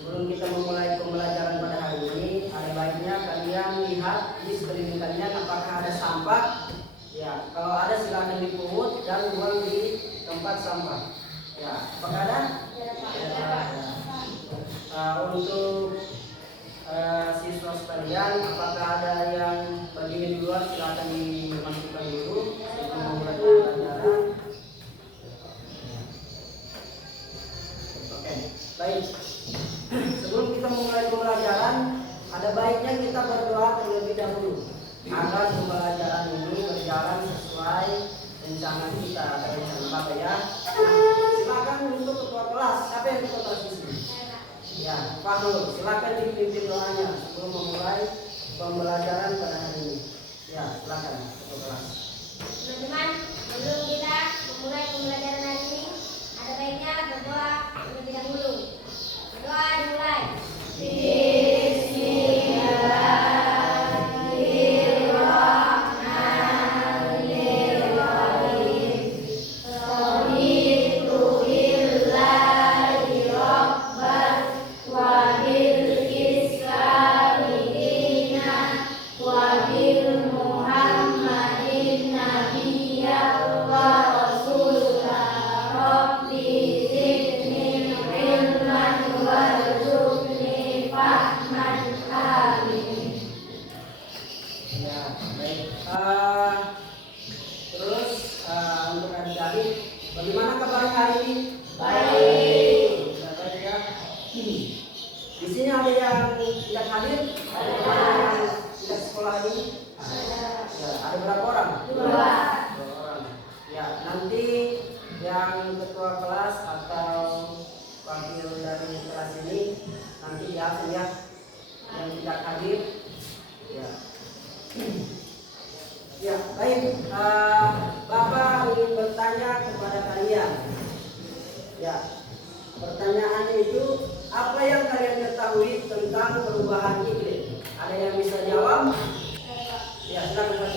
sebelum kita memulai pembelajaran pada hari ini, ada baiknya kalian lihat di sekeliling kalian apakah ada sampah. Ya, kalau ada silakan dipungut dan buang di tempat sampah. Ya, apakah ada? Untuk siswa sekalian, apakah ada yang berdiri di luar? Silakan dimasukkan dulu sebelum memulai pembelajaran. Oke, baik. Sebelum kita memulai pembelajaran, ada baiknya kita berdoa terlebih dahulu agar pembelajaran ini berjalan sesuai rencana kita. Rencana Bapak ya. Silakan untuk ketua kelas. Siapa yang ketua kelas di sini? Ya, Pak Nur. Silakan dipimpin doanya sebelum memulai pembelajaran pada hari ini. Ya, silakan ketua kelas. Teman-teman, sebelum kita memulai pembelajaran hari ini, ada baiknya berdoa terlebih dahulu. Berdoa dimulai. Untuk adik-adik, bagaimana kabarnya hari ini? Baik. Baik ya. Di sini ada yang tidak hadir? Ada yang tidak sekolah ini? Ya, ada berapa orang? 2 orang. Ya, nanti yang ketua kelas atau wakil dari kelas ini nanti diabsen ya. Yang tidak hadir, ya. Ya, baik. Bapak ingin bertanya kepada kalian. Ya, pertanyaannya itu apa yang kalian ketahui tentang perubahan iklim? Ada yang bisa jawab? Ya, silakan Pak.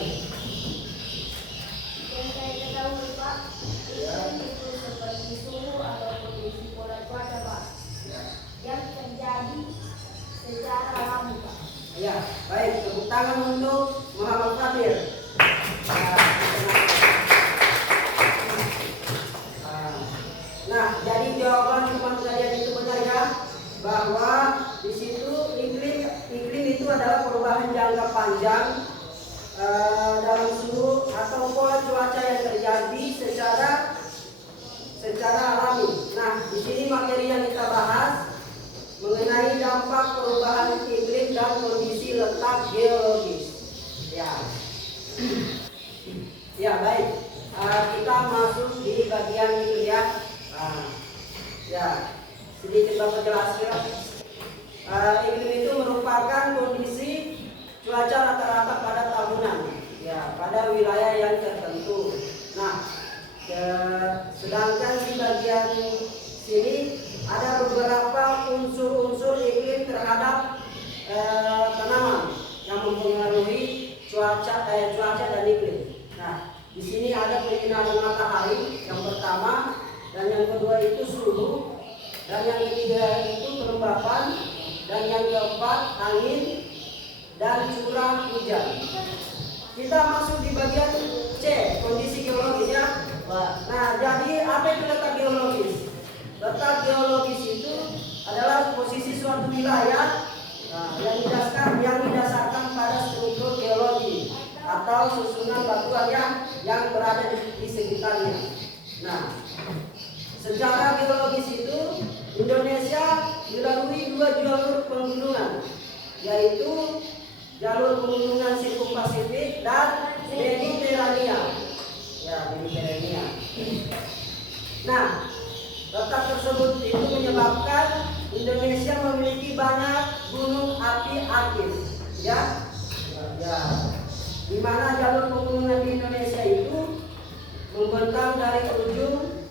Yang saya ketahui, Pak, iklim itu seperti suhu atau kondisi pola cuaca, Pak, yang terjadi secara alami, Pak. Ya, baik. Tepuk tangan untuk Muhammad Fadil. Nah, jadi jawaban teman kalian itu benar ya, bahwa di situ iklim itu adalah perubahan jangka panjang dalam suhu atau pola cuaca yang terjadi secara alami. Nah, di sini materi yang kita bahas mengenai dampak perubahan iklim dan kondisi letak geologis. Ya, baik. Kita masuk di bagian itu ya. Ya, sedikit Bapak jelaskan. Iklim itu merupakan kondisi cuaca rata-rata pada tahunan, ya, pada wilayah yang tertentu. Nah, sedangkan di bagian sini ada beberapa unsur-unsur iklim terhadap tanaman yang mempengaruhi cuaca dan iklim. Nah, di sini ada penyinaran matahari yang pertama, dan yang kedua itu suhu, dan yang ketiga itu kelembapan, dan yang keempat angin dan curah hujan. Kita masuk di bagian C, kondisi geologis ya. Nah, jadi apa itu letak geologis? Letak geologis itu adalah posisi suatu wilayah yang didasarkan pada struktur geologi atau susunan batuan yang berada di sekitarnya. Nah, secara geologis itu Indonesia dilalui 2 jalur pegunungan, yaitu jalur pegunungan Sirkumpasifik dan Mediterania. Ya, Mediterania. Nah, letak tersebut itu menyebabkan Indonesia memiliki banyak gunung api aktif, ya. Di mana jalur pegunungan di Indonesia itu membentang dari ujung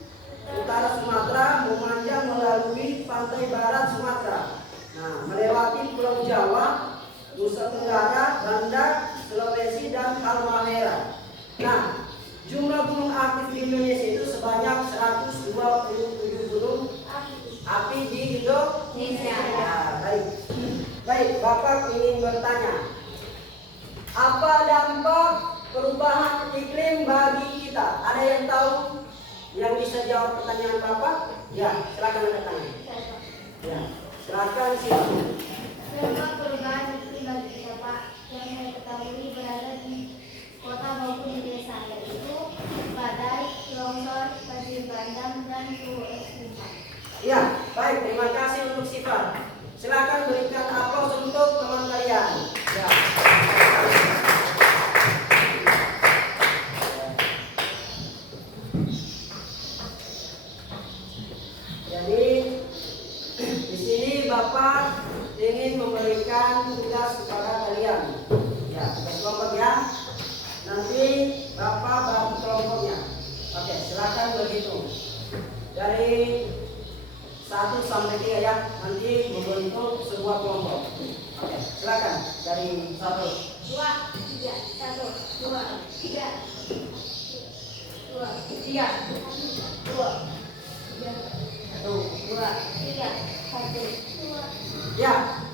utara Sumatera memanjang melalui pantai barat Sumatera. Nah, melewati Pulau Jawa, Nusa Tenggara, Banda, Sulawesi dan Halmahera. Nah, jumlah gunung aktif di Indonesia itu sebanyak 127 gunung api di Indonesia. baik, Bapak ingin bertanya, apa dampak perubahan iklim bagi kita? Ada yang tahu? Yang bisa jawab pertanyaan Bapak? Ya, silakan Anda tanya. Ya, silakan silakan. Dampak perubahan iklim bagi kita, Pak, yang saya ketahui berada di kota maupun di desa, yaitu badai, longsor, banjir bandang, dan suhu ekstrim, Pak. Ya, baik, terima kasih untuk Sifat. Silakan berikan aplaus untuk teman kalian. Ya. Jadi di sini Bapak ingin memberikan tugas kepada kalian. Ya, tugas kelompok ya. Nanti Bapak bagi kelompoknya. Oke, silakan berhitung dari 1 sampai 3 ya. Nanti membentuk sebuah kelompok. Oke, silakan dari 1. 2, 3, 1, 2, 3, 2, 3, 2, 2, 3, 1, 2. Ya.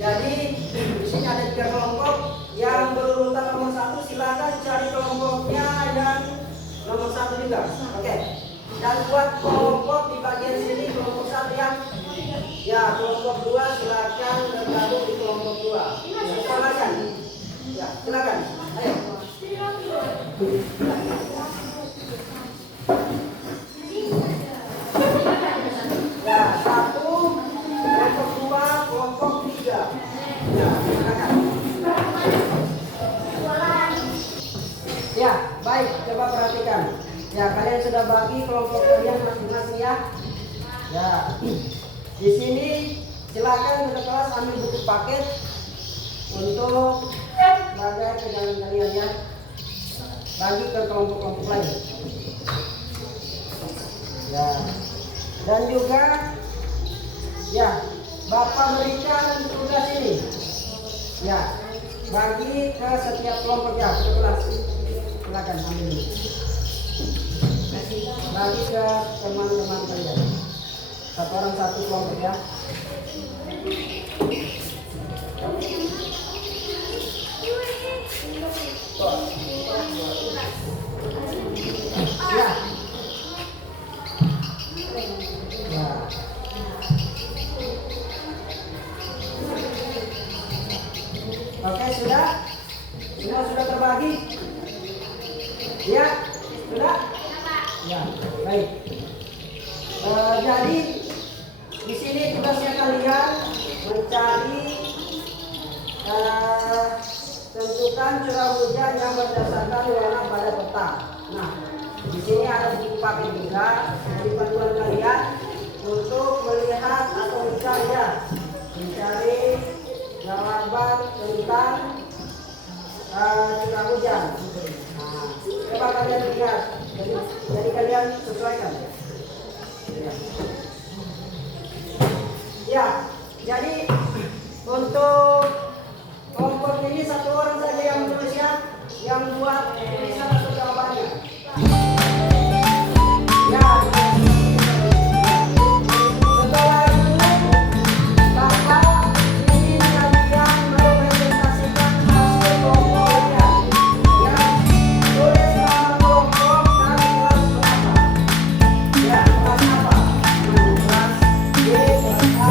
Jadi di sini ada 3 kelompok. Yang berurutan nomor 1 silakan cari kelompoknya yang nomor 1 juga. Oke. Dan buat kelompok di bagian sini kelompok 1 ya. Ya, kelompok 2 silakan bergabung di kelompok 2. Ya, silakan. Ya, silakan. Ayo. Ya, 1 kelompok 2 kelompok 3. Ya, silakan. Ya, baik, coba perhatikan. Ya, kalian sudah bagi kelompok kalian masing-masing ya. Ya, di sini silakan ke kelas ambil buku paket untuk bagai pegangan kalian ya. Bagi ke kelompok-kelompok lain. Ya, dan juga ya, Bapak berikan tugas ini. Ya, bagi ke setiap kelompok ya, ke kelas. Silakan ambil ini. Bagi ke teman-teman kalian. 1 orang 1 kelompok ya. Ya. Ya. Oke, sudah? Semua sudah terbagi? Ya, sudah? Ya, baik. Jadi di sini tugasnya kalian mencari tentukan curah hujan yang berdasarkan warna pada peta. Nah, di sini ada buku paket juga dari bantuan kalian untuk melihat atau mencari jawaban tentang curah hujan. Nah, coba kalian lihat, jadi kalian sesuaikan. Ya, jadi untuk kelompok ini 1 orang saja yang menulis ya, yang buat tulisan atau jawabannya. Ya. Setelah itu Bapak ingin kalian merepresentasikan hasil kelompok kalian. Ya, tulis nama kelompok dan kelas berapa. Ya, kelas apa? Kelas B, kelas A.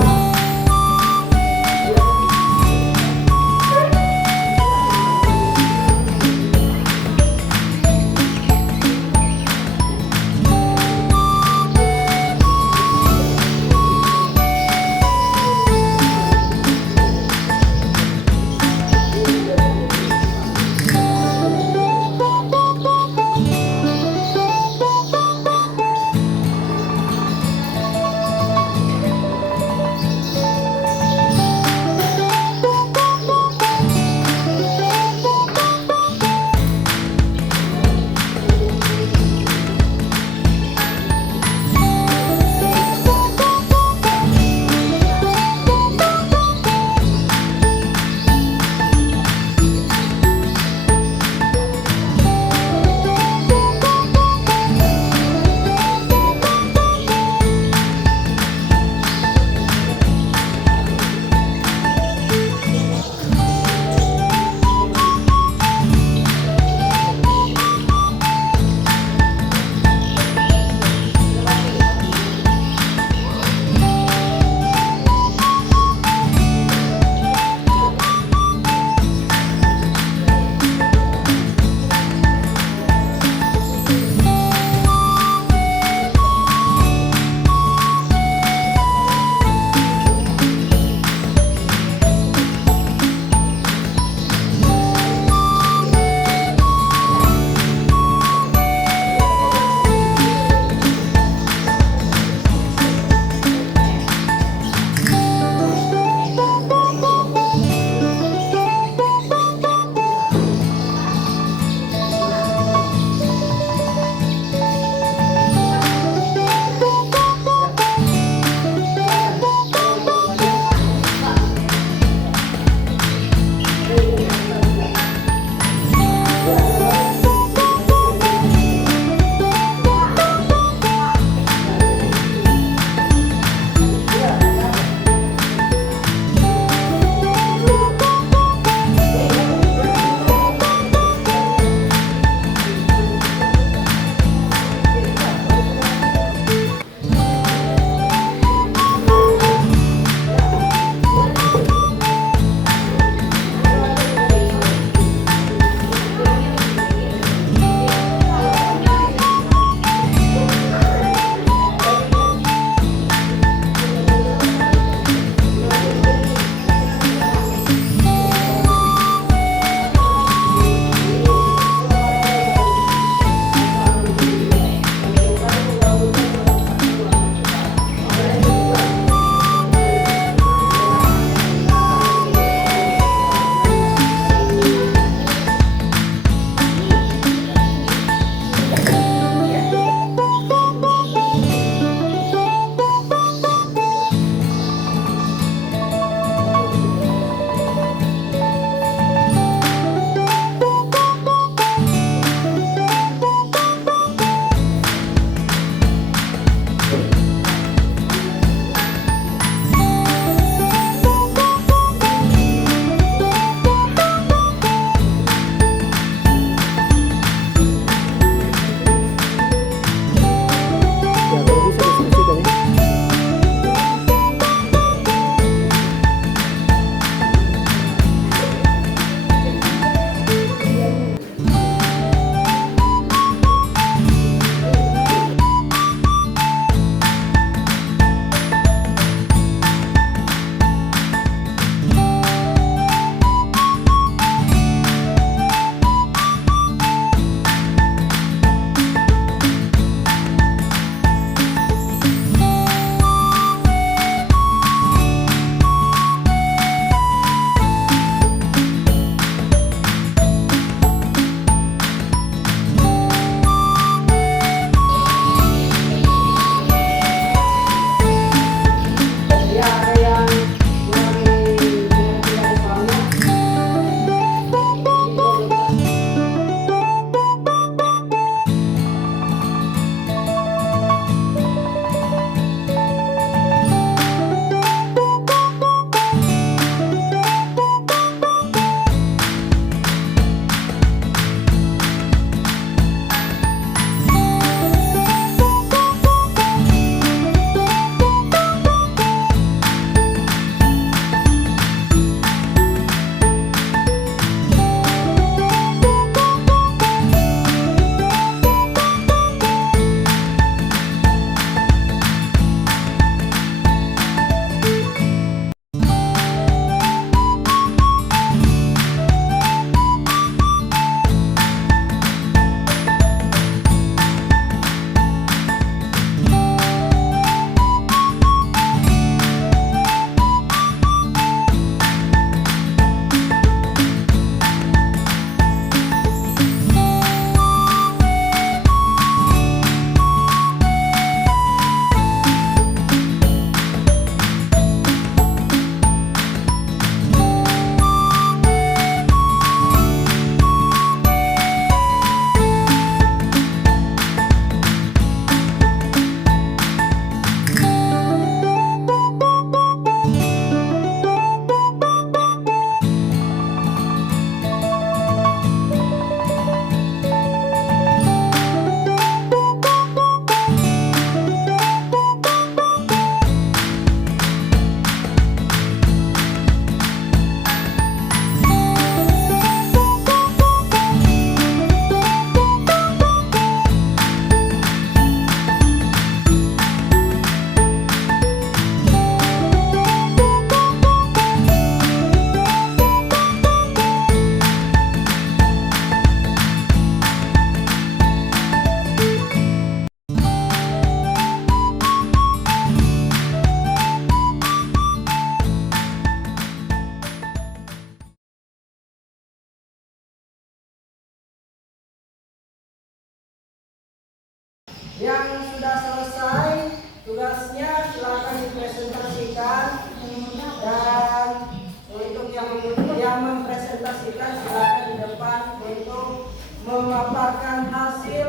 memaparkan hasil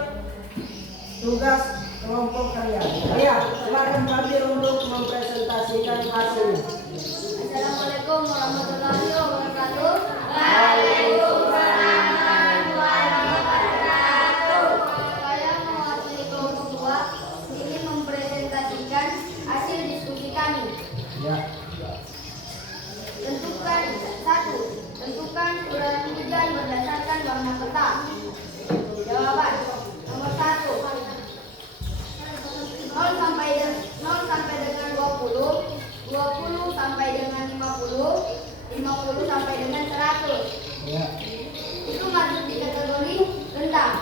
tugas kelompok kalian. Ya, silakan Fadil untuk mempresentasikan hasilnya. Assalamualaikum warahmatullahi wabarakatuh. Saya mewakili kelompok 2 ingin mempresentasikan hasil diskusi kami. Ya. Tentukan 1. Tentukan curah hujan berdasarkan warna peta. Jawaban nomor 1. 0 sampai dengan 20, 20 sampai dengan 50, 50 sampai dengan 100. Ya. Itu masuk di kategori rendah.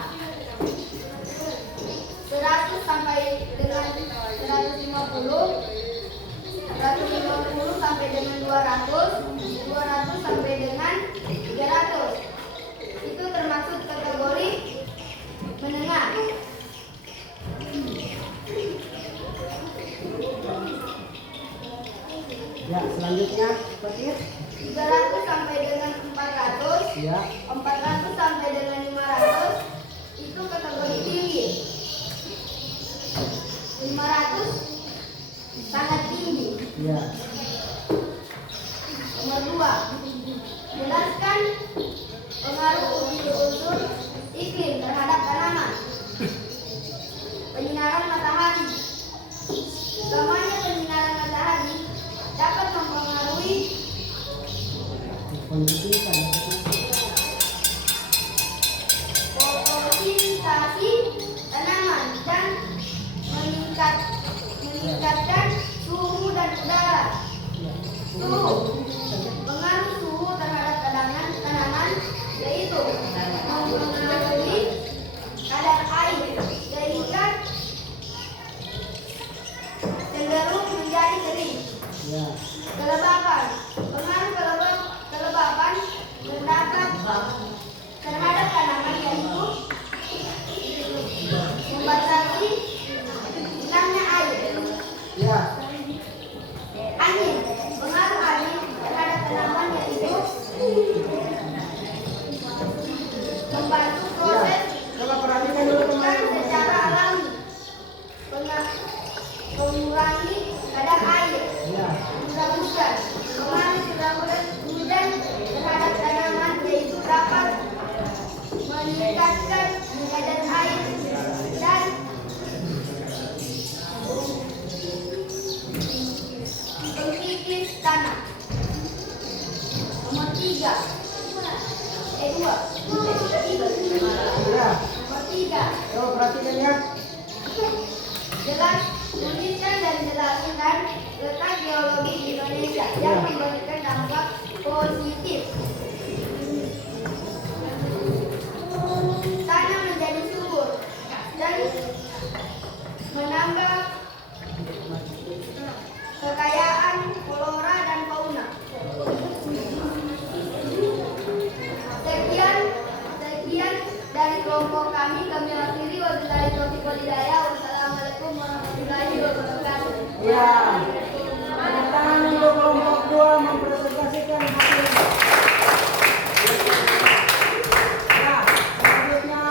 100 sampai dengan 150, 150 sampai dengan 200, 200 sampai dengan 300. Itu termasuk kategori menengah. Ya, selanjutnya Fadil. 300 sampai dengan 400, Ya. 400 sampai dengan 500 itu kategori tinggi. 500 sangat tinggi. Ya. Nomor 2. Jelaskan pengaruh unsur iklim terhadap tanaman. Penyinaran matahari. Lamanya penyinaran matahari dapat mempengaruhi fotosintesi tanaman dan meningkatkan suhu dan udara. Suhu. Pengaruh suhu terhadap tanaman yaitu mempengaruhi kadar air sehingga cenderung menjadi kering. Ya. Kelembapan. Pengaruh kelembapan terhadap tanaman yaitu membatasi hilangnya air. Ya. Angin. Pengaruh angin terhadap tanaman yaitu membantu proses Coba perhatikan dulu pembentukan teman-teman. secara alami, mengurangi kadar air. Ya. Curah hujan. Pengaruh curah hujan terhadap tanaman yaitu dapat meningkatkan kadar air dan pengkikis tanah. Nomor 3. 2. Ya. Nomor 3. Coba perhatikan ya. Tuliskan dan jelaskan letak geologi Indonesia yang memberikan dampak positif. Tanah menjadi subur dan menambah kekayaan flora dan fauna. Sekian dari kelompok kami akhiri. Wabillahi taufiq wal hidayah. Wassalamualaikum warahmatullahi wabarakatuh. Ya. Tepuk tangan untuk kelompok 2 mempresentasikan hasilnya. Ya, selanjutnya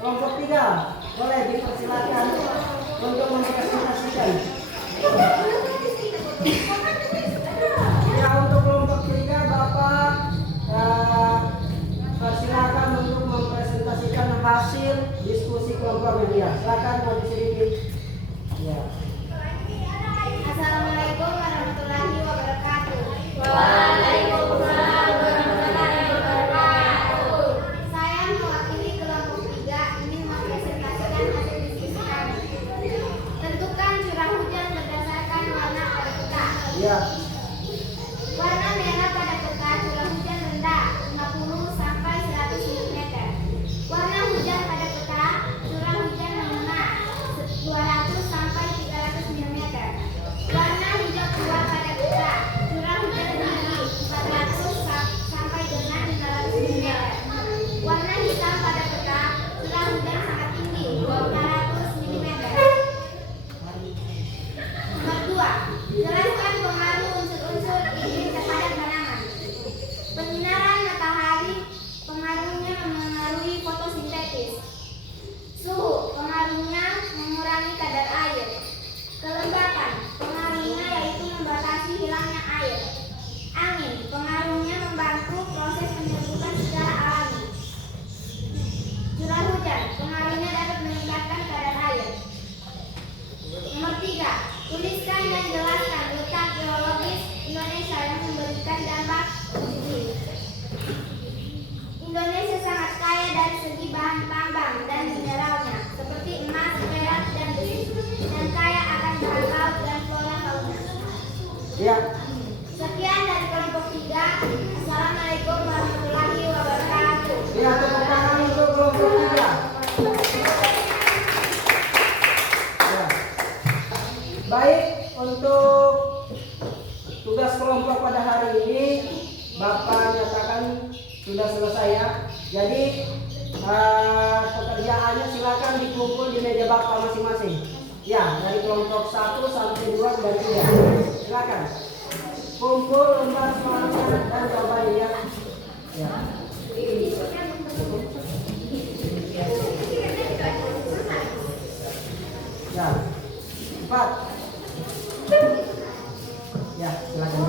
kelompok 3 boleh dipersilakan untuk mempresentasikan. Ya, untuk kelompok 3 Bapak persilakan untuk mempresentasikan hasil diskusi kelompok media. Silakan maju sedikit. Ya. Assalamualaikum warahmatullahi wabarakatuh. Waalaikumsalam warahmatullahi wabarakatuh. Saya mewakili kelompok 3 ingin mempresentasikan hasil diskusi kami. Tentukan curah hujan berdasarkan warna pada peta. Ya. Warna merah pada peta curah hujan rendah 50 sampai 100 mm. Warna hujan pada peta curah hujan menengah 200 sampai 300 mm. Warna hijau tua pada peta curah hujan tinggi 400 sampai dengan 500 mm. Warna hitam pada peta curah hujan sangat tinggi 500 mm. Nomor 2. Jelaskan pengaruh 3. Assalamualaikum warahmatullahi wabarakatuh. Ya, tepuk tangan untuk kelompok 3. Ya. Baik, untuk tugas kelompok pada hari ini Bapak nyatakan sudah selesai ya. Jadi pekerjaannya silakan dikumpul di meja Bapak masing-masing. Ya, dari kelompok 1 sampai 2 dan 3. Silakan. Kumpul lembar soalnya dan jawabannya ya. Ya. Ya. 4. Ya, silakan.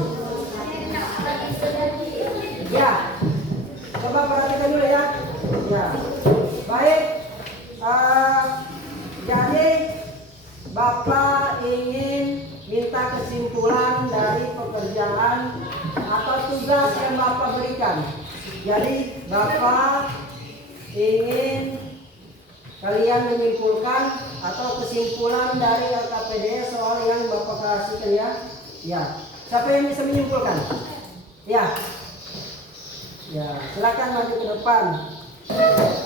Ya. Coba perhatikan dulu ya. Ya. Baik. Jadi Bapak ingin minta kesimpulan dari pekerjaan atau tugas yang Bapak berikan. Jadi Bapak ingin kalian menyimpulkan atau kesimpulan dari LKPD soal yang Bapak kasihkan ya. Ya. Siapa yang bisa menyimpulkan? Ya. Ya, silakan maju ke depan.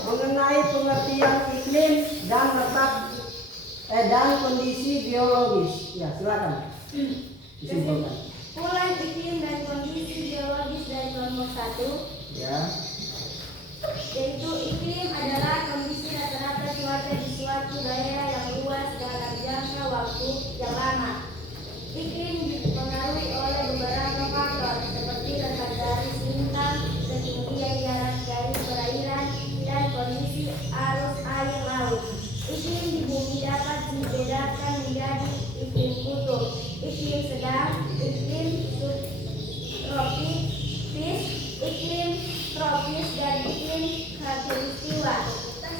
Mengenai pengertian iklim dan dan kondisi biologis. Ya, silakan. Disimpulkan. Kesimpulan iklim dan kondisi biologis dari kelompok 1. Ya. Yaitu iklim adalah kondisi rata-rata cuaca di suatu daerah yang luas dalam jangka waktu yang lama. Iklim dipengaruhi oleh beberapa faktor seperti letak garis lintang, ketinggian jarak garis perairan, dan kondisi arus air laut. Iklim di bumi dapat dibedakan menjadi iklim kutub, iklim sedang, iklim subtropis, iklim tropis, dan iklim khatulistiwa.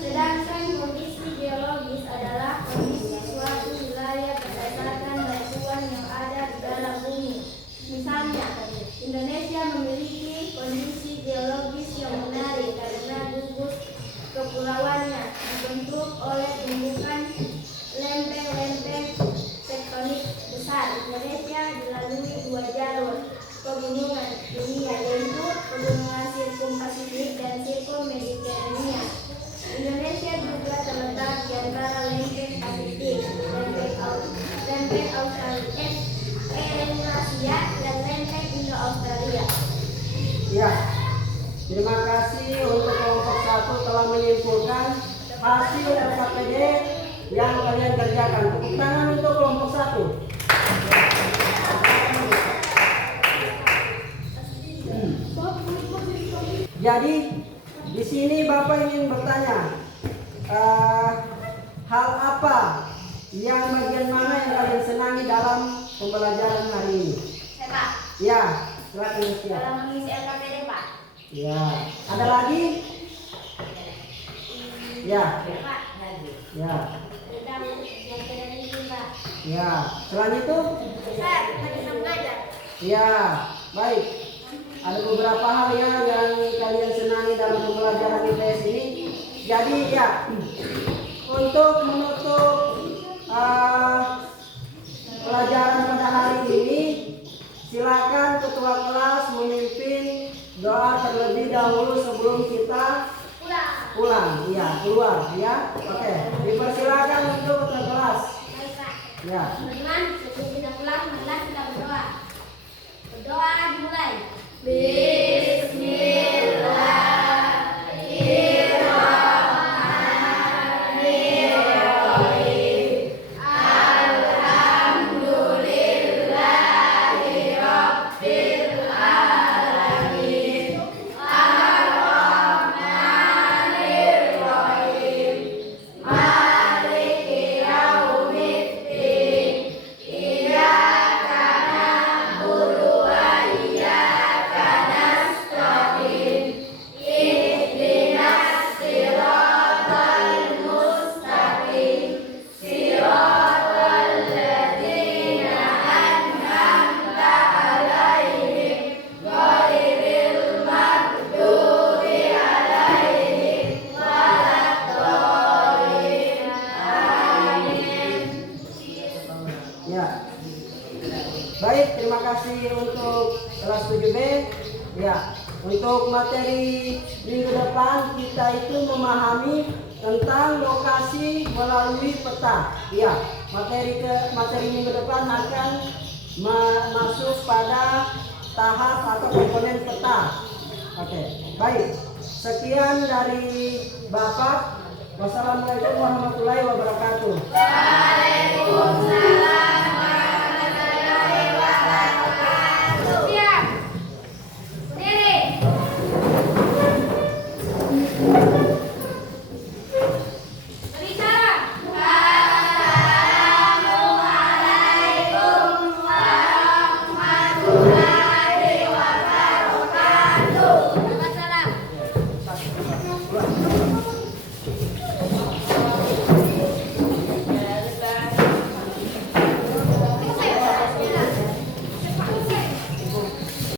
Sedangkan kondisi geologis adalah kondisi suatu wilayah berdasarkan batuan yang ada di dalam bumi. Misalnya, Indonesia memiliki kondisi geologis yang menarik karena gugus kepulauannya dibentuk oleh tumbukan lempeng-lempeng tektonik besar. Indonesia dilalui 2 jalur pegunungan dunia, yaitu pegunungan Sirkum-Pasifik dan Sirkum-Mediterania. Indonesia juga terletak di antara lempeng Pasifik, lempeng Eurasia, dan lempeng Indo-Australia. Ya. Terima kasih untuk kelompok 1 telah menyimpulkan hasil LKPD yang kalian kerjakan. Tepuk tangan untuk kelompok 1. Jadi di sini Bapak ingin bertanya, hal apa yang bagian mana yang kalian senangi dalam pembelajaran hari ini? Pak, Ya, silakan siap. dalam mengisi LKPD, Pak. Ya, ada lagi? Ya, Pak, ya, tentang yang tidak ini, Pak. ya. Selain itu? Saya bisa mengajar. Ya, baik. Ada beberapa hal ya yang kalian senangi dalam pembelajaran IPS ini. Jadi ya, untuk menutup pelajaran pada hari ini, silakan ketua kelas memimpin doa terlebih dahulu sebelum kita pulang. Iya, keluar ya. Oke, dipersilakan untuk ketua kelas. Baik, Pak. Ya. Teman-teman, sebelum kita pulang, marilah kita berdoa. Berdoa dimulai. Maliki yaumiddin. Iyyaka untuk kelas 7B. Ya, untuk materi minggu depan kita itu memahami tentang lokasi melalui peta. Ya, materi minggu depan akan masuk pada tahap atau komponen peta. Oke, baik. Sekian dari Bapak. Wassalamualaikum warahmatullahi wabarakatuh.